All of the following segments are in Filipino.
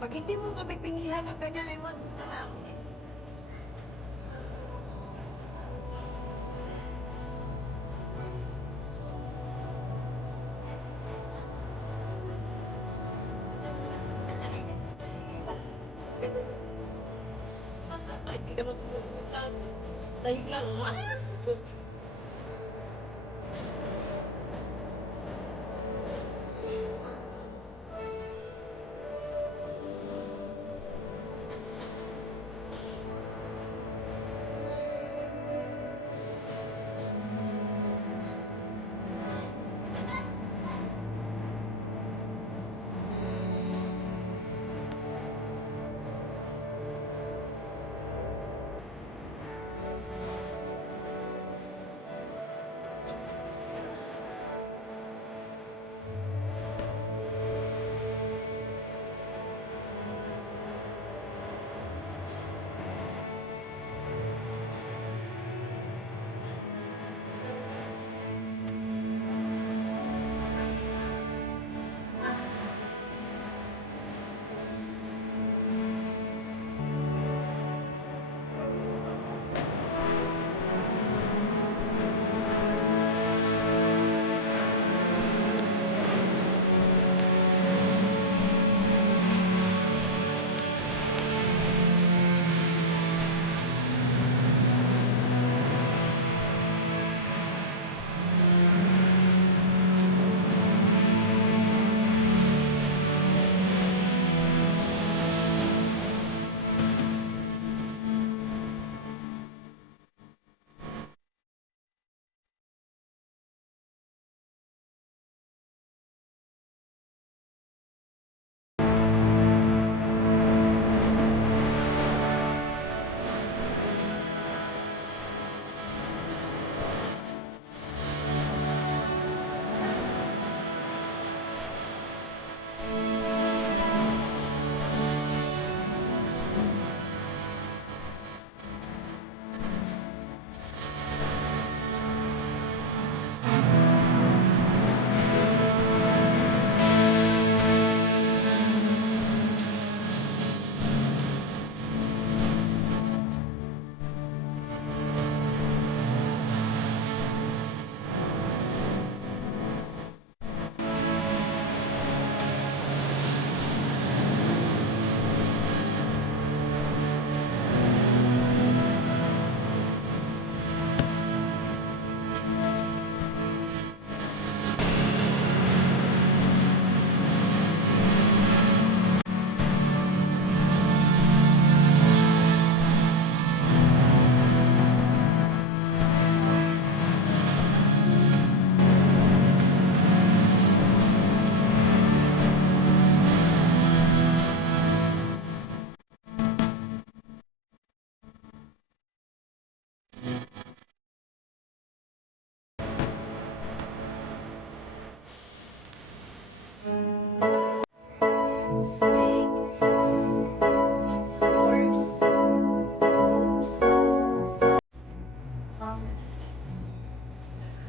Pag hindi mo kami pingihan ng ganyan, ay wag na lang. Kahit hindi ka naman sumusunod sa akin. Sa'yo lang, ma.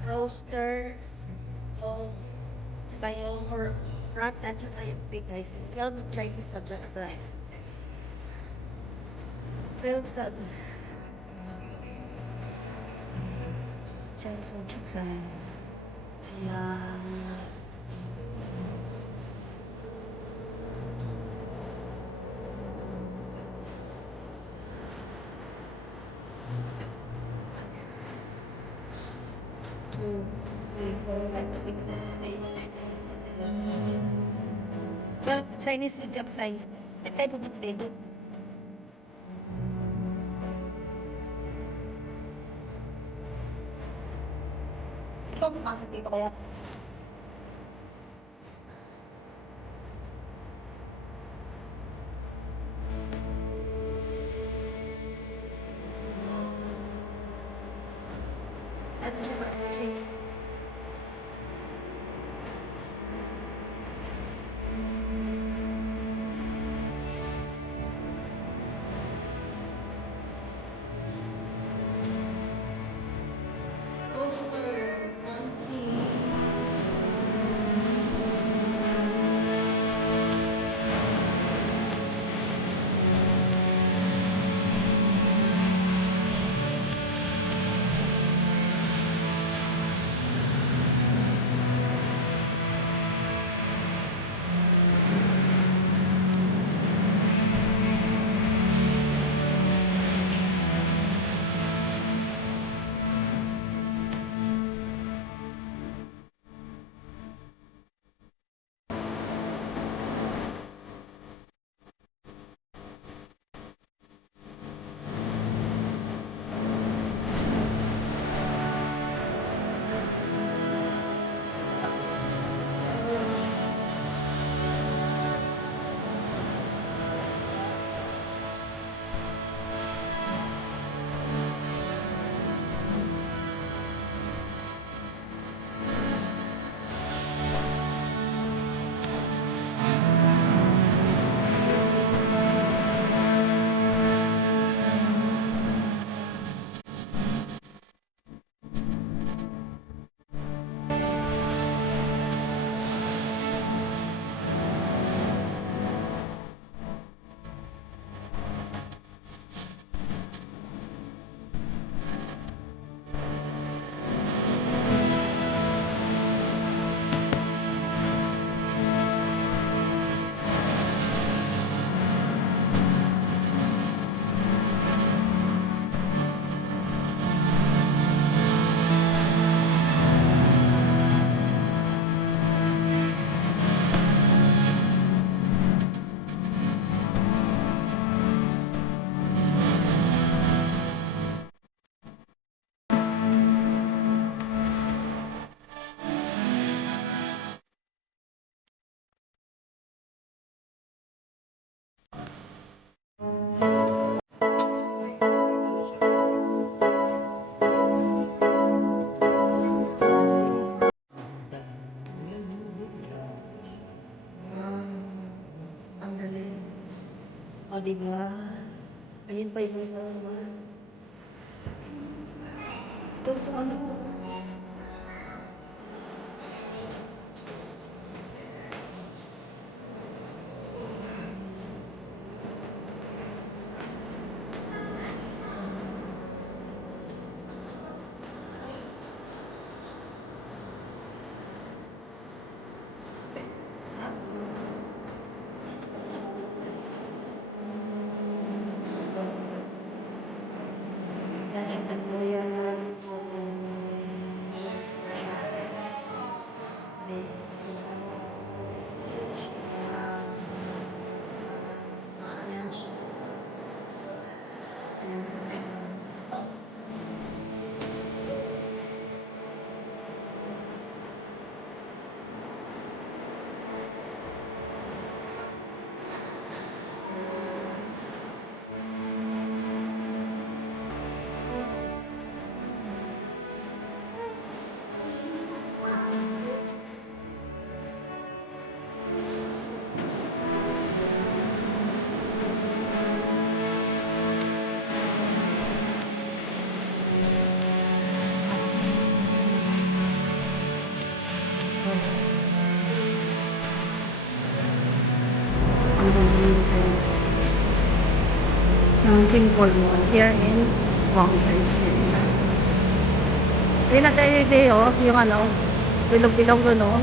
Roaster, o saka yung rat at saka yung pig guys. 12 Chinese subjects na. 12 Chinese subjects na. Kaya, two, three, four, five, six, seven, eight. 12 Chinese subject science. At tayo pupunta. Ikaw pumasok dito kaya. Ano siya ba? Roaster, monkey. O, di ba? Ayun pa yung isa naman. Ito po ano? Ha? Yan, siya po yan. Hindi. Yan siya. Yung simple mo, here in Congress. Yun na tayo oh, yung ano, bilog-bilog doon oh.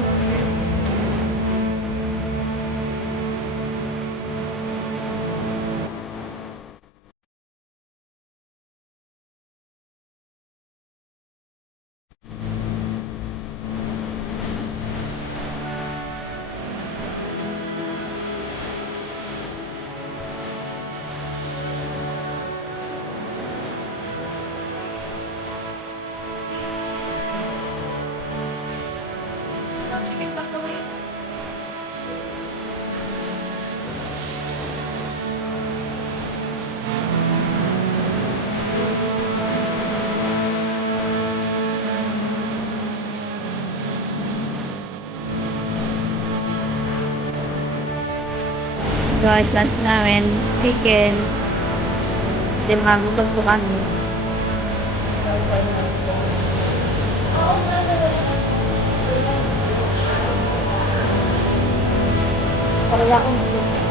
Guys, lunch namin, chicken. Hindi makagutog po kami. Wala akong